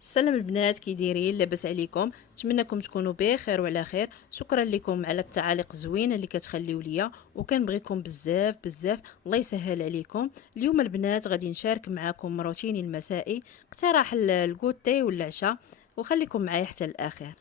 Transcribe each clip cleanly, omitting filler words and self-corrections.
السلام البنات، كي دايرين؟ لاباس عليكم؟ نتمنىكم تكونوا بخير وعلى خير. شكرا لكم على التعاليق الزوينه اللي كتخليو ليا، وكنبغيكم بزاف بزاف. الله يسهل عليكم. اليوم البنات غادي نشارك معكم روتيني المسائي، اقتراح الكوتي والعشاء، وخليكم معايا حتى الاخر.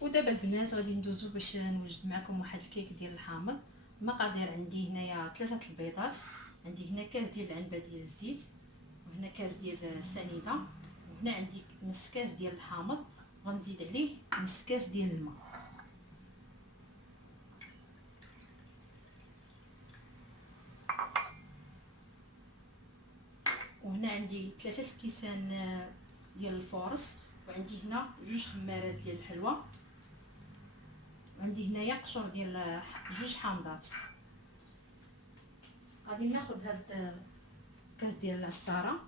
ودابا البنات غادي ندوزو باش نوجد معكم واحد الكيك ديال الحامض. المقادير عندي هنايا 3 البيضات، عندي هنا كاس ديال العنبه ديال الزيت، وهنا كاس ديال السنيده، وهنا عندي نص كاس ديال الحامض، غنزيد عليه نص كاس ديال الماء. وهنا عندي 3 الكيسان ديال الفورص، وعندي هنا 2 خمارات ديال الحلوى، وعندي هنايا قشور ديال 2 حامضات. غادي ناخذ هاد كاس ديال العصاره،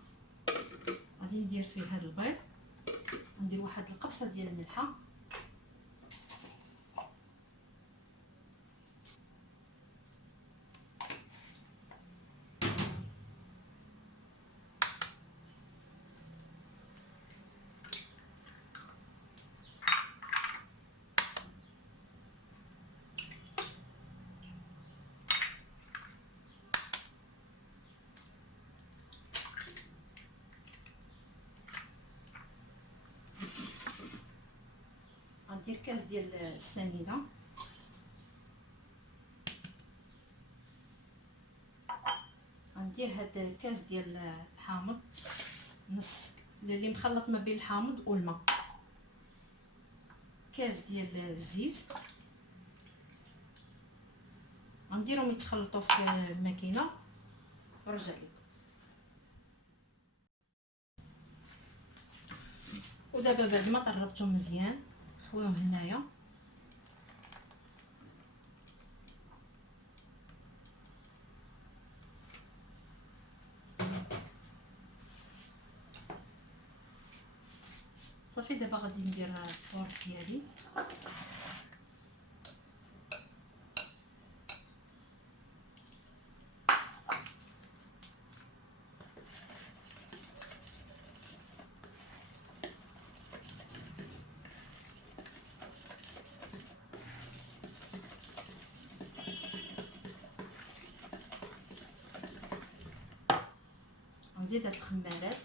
غادي ندير فيه هاد البيض، ندير واحد القبصه ديال الملحه، غندير كاس ديال السنيده، غندير هاد كاس ديال الحامض، نص اللي مخلط ما بين الحامض والماء، كاس ديال الزيت، غنديرهم يتخلطوا في الماكينه ونرجع لكم. ودابا بعد ما طربتهم مزيان خويهم هنايا، صافي. دابا غادي ندير الفور ديالي، غنزيد هاد الخمارات.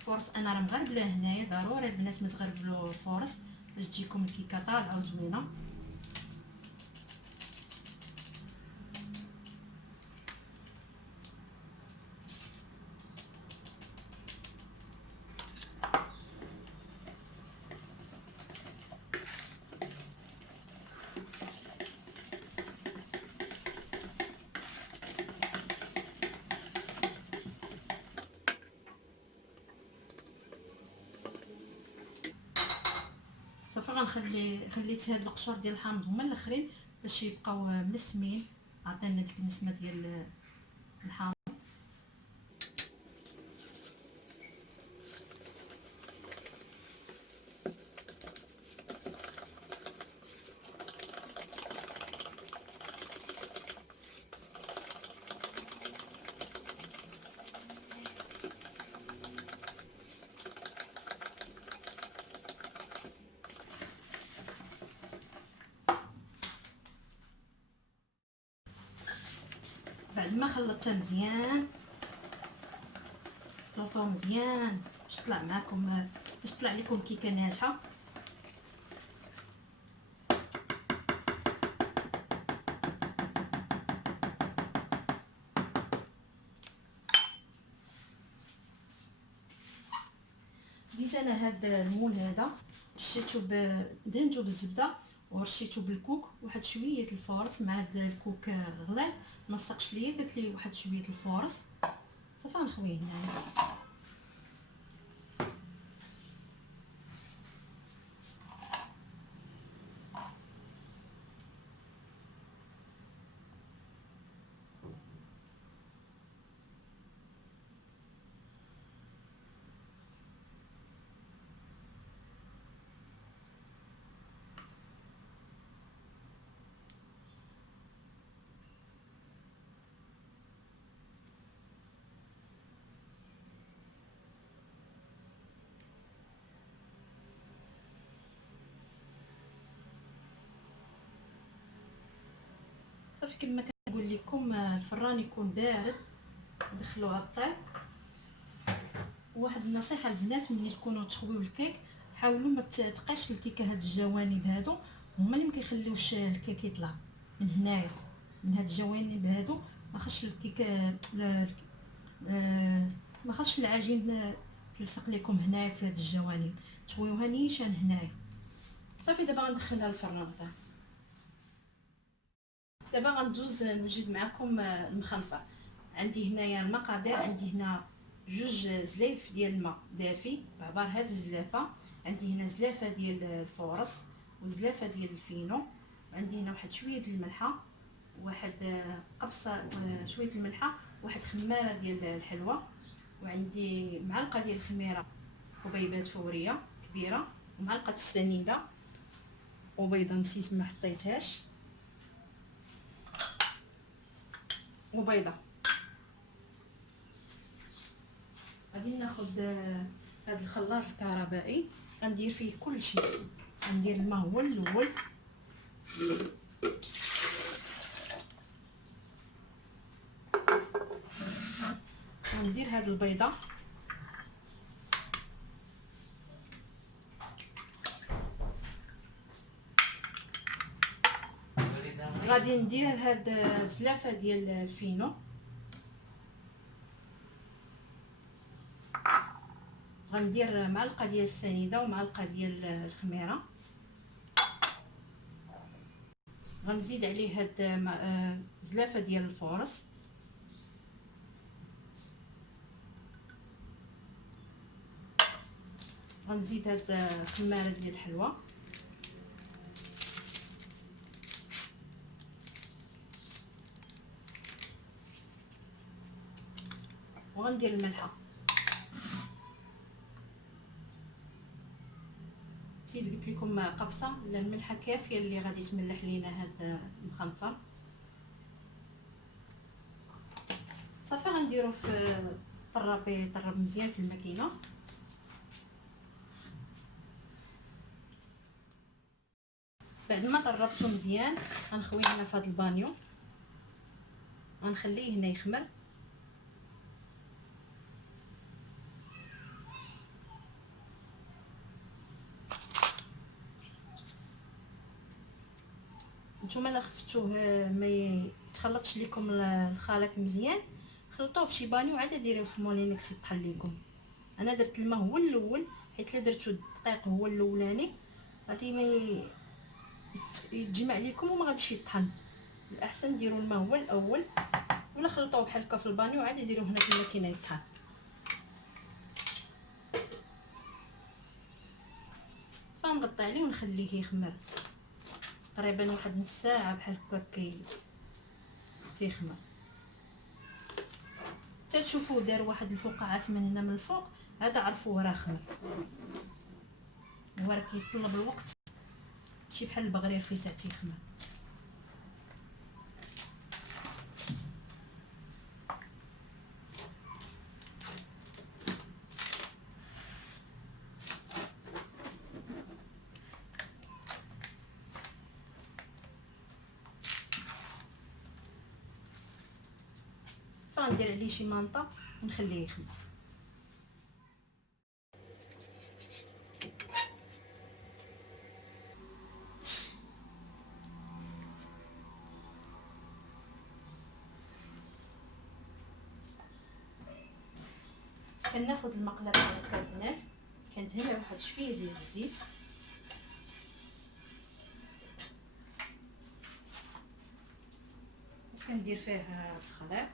الفورص انا راه مغربله هنايا، ضروري البنات ما تغربلوا الفورص باش تجيكم الكيكه طالعه وزوينه. صافي خليت هاد القشور ديال الحامض هما الاخرين باش يبقاو مسمين، عطينا ديك النسمه ديال الحامض. بعد ما خلطتها مزيان، خلطوه مزيان باش تطلع معكم، باش تطلع لكم كيكه ناجحه. ديت انا هاد المول هذا شيتو دهنتو بالزبده ورشيتو بالكوك، واحد شويه الفورص مع هاد الكوك غلال ما لصقش ليا، قالت لي واحد شويه الفورص. صافي غنخويه هنايا. صافي كما كنقول لكم الفران يكون بارد دخلوه الطيب. واحد النصيحه البنات، ملي تكونوا تخويو الكيك حاولوا ما تقاش الكيكه هاد الجوانب هادو هما اللي ما كيخليوش الكيك يطلع من هنايا، من هاد الجوانب هادو ما خصش الكيك ما خصش العجين تلصق لكم هنايا في هاد الجوانب، تخويوها نيشان هنايا. صافي دابا غندخلها للفران. دابا غندوز نوجد معكم المخلفه. عندي هنايا المقادير، عندي هنا جوج زلايف ديال الماء دافي بعبار هاد الزلافه، عندي هنا زلافه ديال الفورص وزلافه ديال الفينو، عندي هنا واحد شويه ديال الملحه، واحد قبصه شويه الملحه، واحد خماره ديال الحلوى، وعندي معلقه ديال الخميره حبيبات فوريه كبيره، ومعلقه السنيده، وبيضه نسيت ما حطيتهاش، وبيضه. غادي ناخذ هذا الخلاط الكهربائي، غندير فيه كل شيء. غندير الماء هو الاول، غندير هذه البيضه، غادي ندير هاد الزلافه ديال الفينو، غندير معلقه ديال السنيده ومعلقه ديال الخميره، غنزيد عليه هاد زلافه ديال الفورص، غنزيد هاد الخماره ديال الحلوى، وغندير الملحه. نسيت قلت لكم قبصه، لا الملحه كافيه اللي غادي تملح لينا هاد المخنفر. صافي غنديرو في طرب مزيان في الماكينه. بعد ما طربته مزيان غنخويه هنا في هذا البانيو، غنخليه هنا يخمر. نتوما الا خفتوه ما يتخلطش لكم الخليط مزيان، خلطوه في شي بانيو عاد ديروه في مولينكس يطحن لكم. انا درت الماء هو الاول، حيت الا درتو الدقيق هو الاولاني غادي ما يتجمع لكم وما غاديش يطحن. الاحسن ديروا الماء هو الاول، ولا خلطوه بحال هكا في البانيو عاد ديروه هنا في الماكينه يطحن. فنغطي عليه ونخليه يخمر تقريبا واحد نص ساعه بحال هكا تيخمر. حتى تشوفوه دار واحد الفقاعات من هنا من الفوق، هذا عرفوه راه خمر. هو راه كيطلب الوقت، ماشي بحال البغرير في ساعه تيخمر. فندير عليه شي مانطه ونخليه يخمر. كناخذ المقله تاع هكا البنات، كندهن واحد شويه ديال الزيت، وكندير فيه الخضر،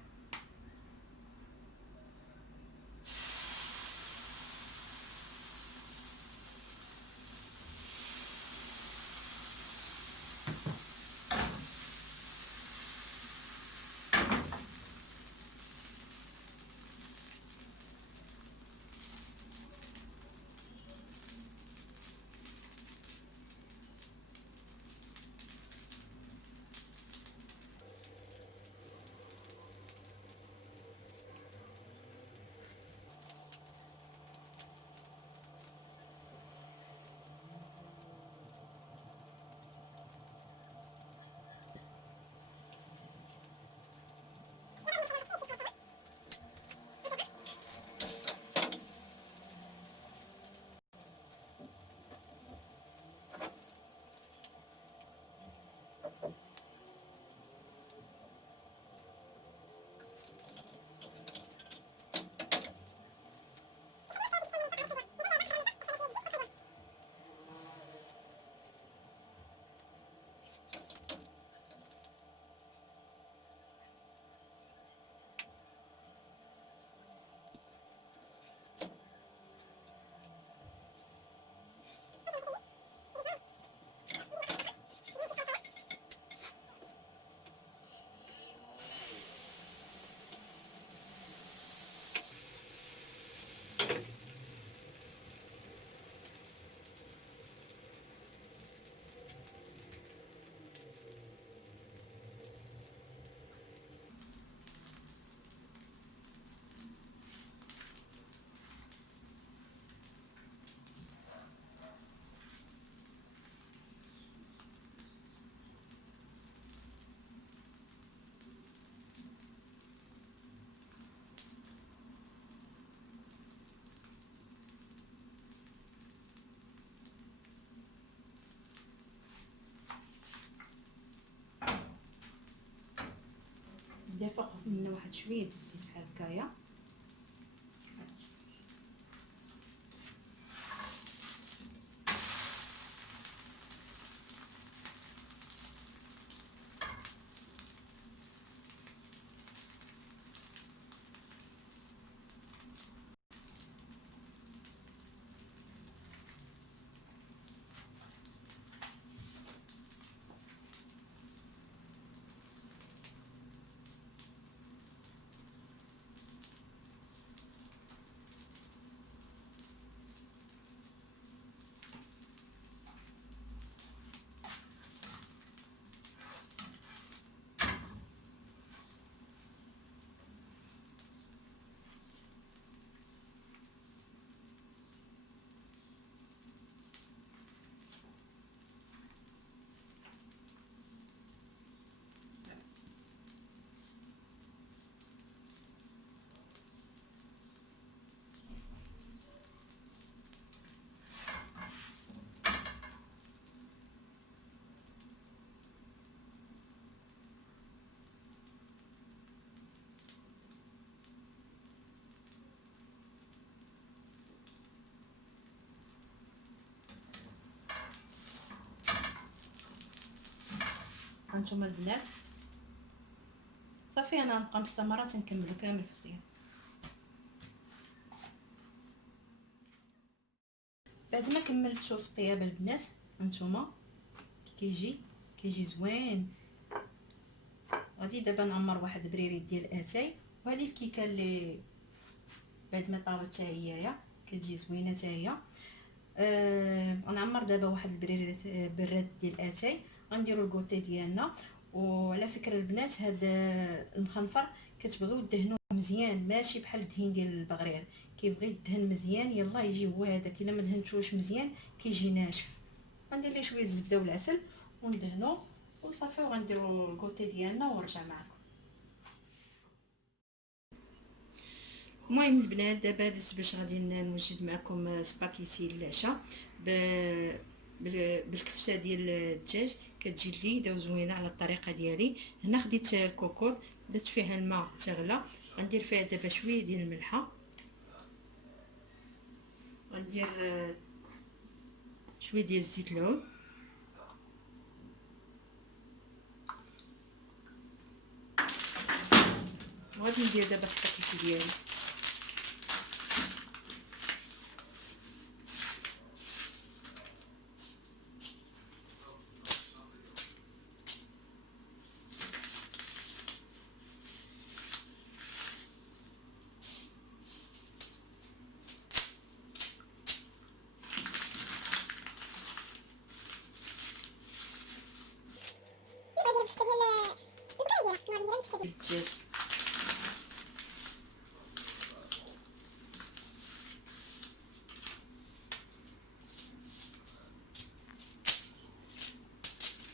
ندير فوق منه واحد شويه الزيت بحال هكايا. هانتوما البنات. صافي انا نبقى مستمره تنكملو كامل في الطياب. بعد ما كملتو في الطياب البنات هانتوما كيجي زوين. غادي دابا نعمر واحد بريريط ديال اتاي، وهذه الكيكه اللي بعد ما طابت حتى هيايا كتجي زوينه حتى هي. غنعمر دابا واحد براد ديال اتاي، غنديروا الكوتي ديالنا. وعلى فكره البنات هاد المخنفر كتبغيو دهنوه مزيان، ماشي بحال الدهين ديال البغرير، كيبغي يدهن مزيان. يلا يجي هو هذاك، الا ما دهنتوش مزيان كيجي ناشف. غندير ليه شويه الزبده والعسل وندهنو وصافي، وغنديروا الكوتي ديالنا ونرجع معكم. المهم البنات دابا دزت باش غادي نوجد معكم سباكيتي للعشاء بالكفته ديال الدجاج. كتجي لذيذه وزوينه على الطريقه ديالي. هنا خديت الكوكوط، درت فيها الماء تغلى، غندير فيها دابا شويه ديال الملحه، غندير شويه ديال الزيت العود، وغادي ندير دابا السباكيتي ديالي. الدجاج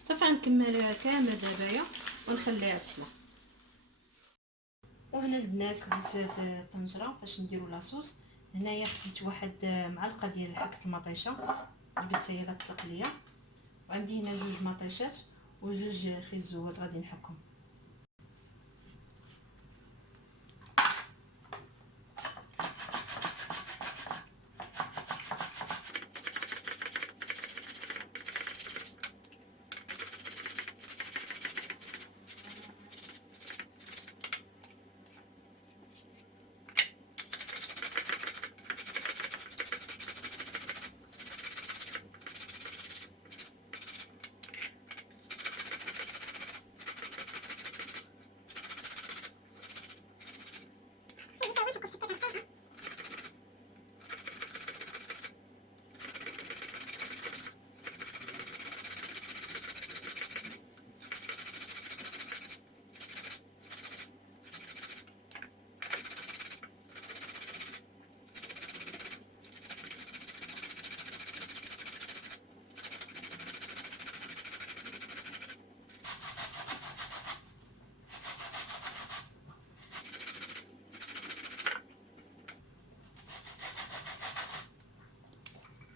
صافي غنكملها كامل دابايا ونخليها تسلى. وهنا البنات خديت هاد الطنجره باش نديرو لاصوص. هنايا خديت واحد معلقه ديال حكه المطيشه، جبت هي للتقليه، وعندي هنا جوج مطيشات وجوج خيزوات غادي نحكهم.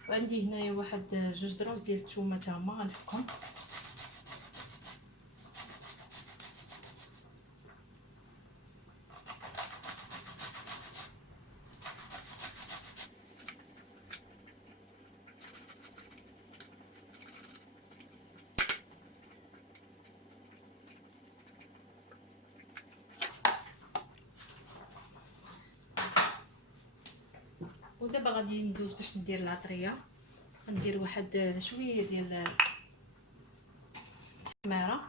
وعندي هنايا واحد جوج دروس ديال الثومه تا هما غنحكهم. ودابا غادي ندوز باش ندير العطريه. غندير واحد شويه ديال التحميره،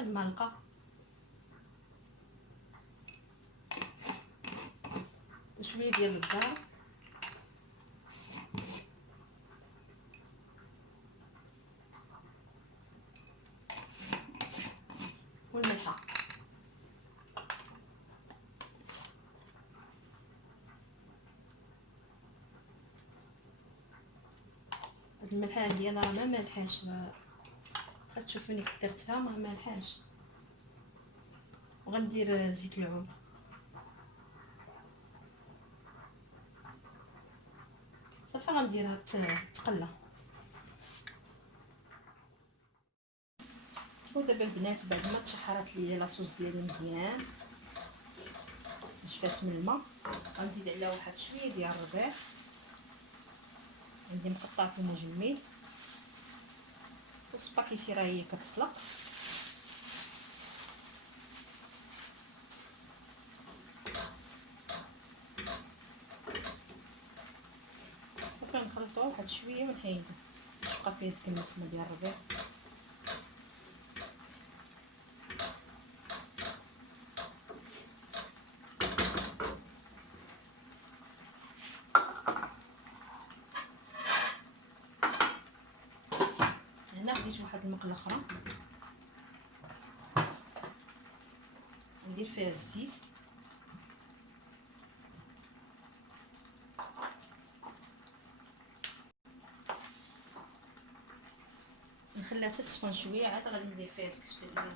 المعلقه، وشويه ديال البزار، والملحه. هاد الملحه عندي انا ما مالحاش، غتشوفوني كثرتها ما مالحاش. وغندير زيت العود، صافي غنديرها تقلى. ودابا البنات بعد ما تشحرات ليا لاصوص ديالي مزيان شفات من الماء، غنزيد عليها واحد شويه ديال الربيع عندي مقطع في مجمد، السباكيتي راه هي كتسلق. صافي نخلطوه واحد شويه ونحيدو باش تبقى فيه ديك النسمه ديال الربيع. هنا خديت واحد المقله اخرى ندير فيها الزيت، نخليها حتى تسخن شويه عاد غادي ندير فيها الكفته ديالي.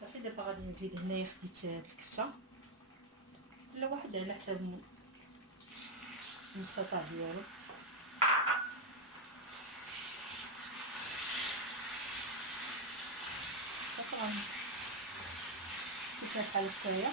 صافي دابا غادي نزيد هنايا خديت الكفته كل واحد على حساب المستطاع ديالو. صافي غنفتيتها بحال هكايا.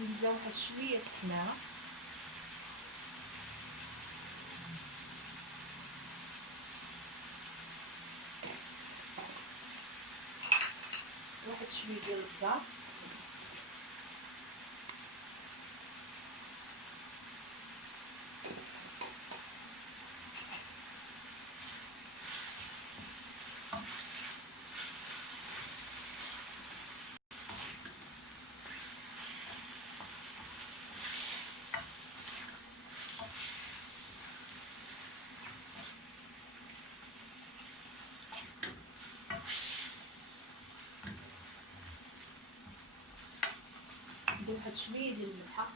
نزيد واحد شويه الحماره، واحد شويه ديال البزار، ندير واحد شويه ديال الملحه،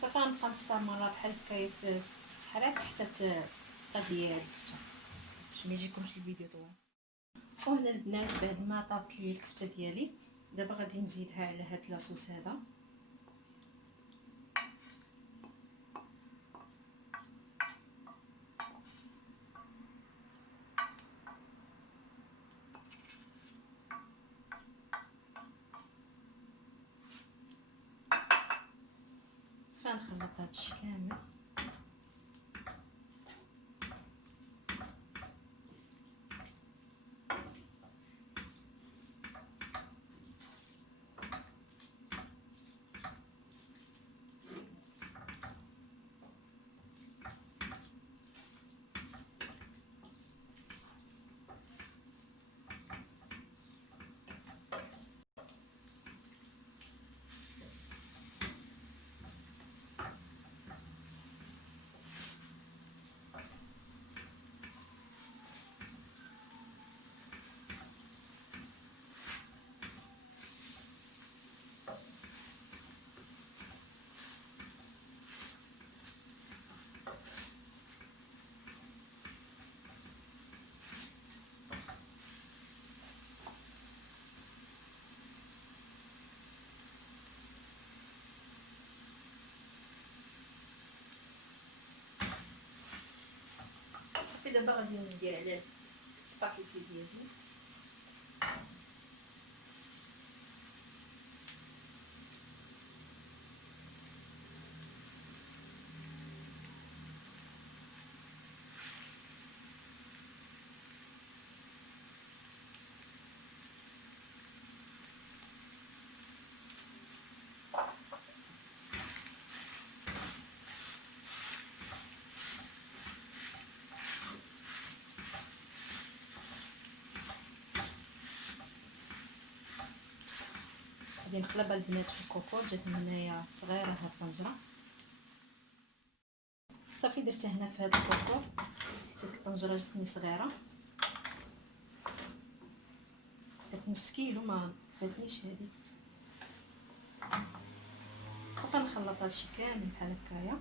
صافي غنبقى مستمره بحال هكايا في التحريك حتى تغلي الكفته باش ما يجيكمش الفيديو طوال. وهنا البنات بعد ما طابت لي الكفته ديالي دابا غادي نزيدها على هاد لاصوص هذا. فنخلط هادشي كامل. صافي دابا غادي ندير على السباكيتي ديالي. غادي نقلبها البنات في الكوكوط. جاتني هنايا صغيره هاد الطنجره. صافي درتها هنا في هاد الكوكوط. حيت الطنجره جاتني صغيره، داك نص كيلو ما فاتنيش هادي. وغنخلط هادشي كامل بحال هكايا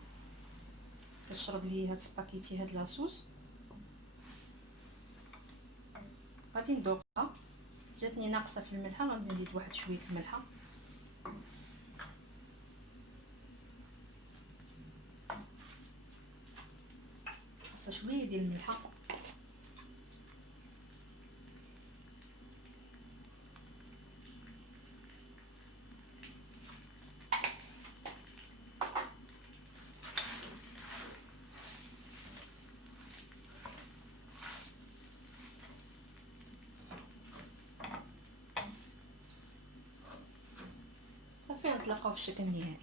تشرب لي هاد سباكيتي هاد لاصوص. غادي نذوقها. جاتني ناقصه في الملحه، غادي نزيد واحد شويه الملحه. خاصها شويه ديال الملحه. صافي نتلاقاو في الشكل النهائي.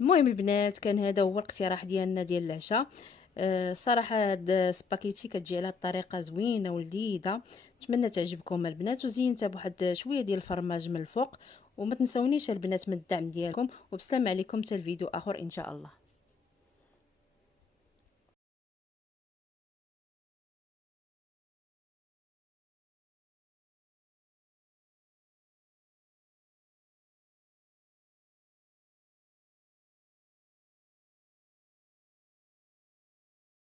المهم البنات، كان هذا هو الاقتراح ديالنا ديال العشاء. الصراحه هاد سباكيتي كتجي على الطريقه زوينه ولذيذه. نتمنى تعجبكم البنات، وزينتها بواحد شويه ديال الفرماج من الفوق. وما تنسونيش البنات من الدعم ديالكم، وبسلام عليكم حتى الفيديو اخر ان شاء الله.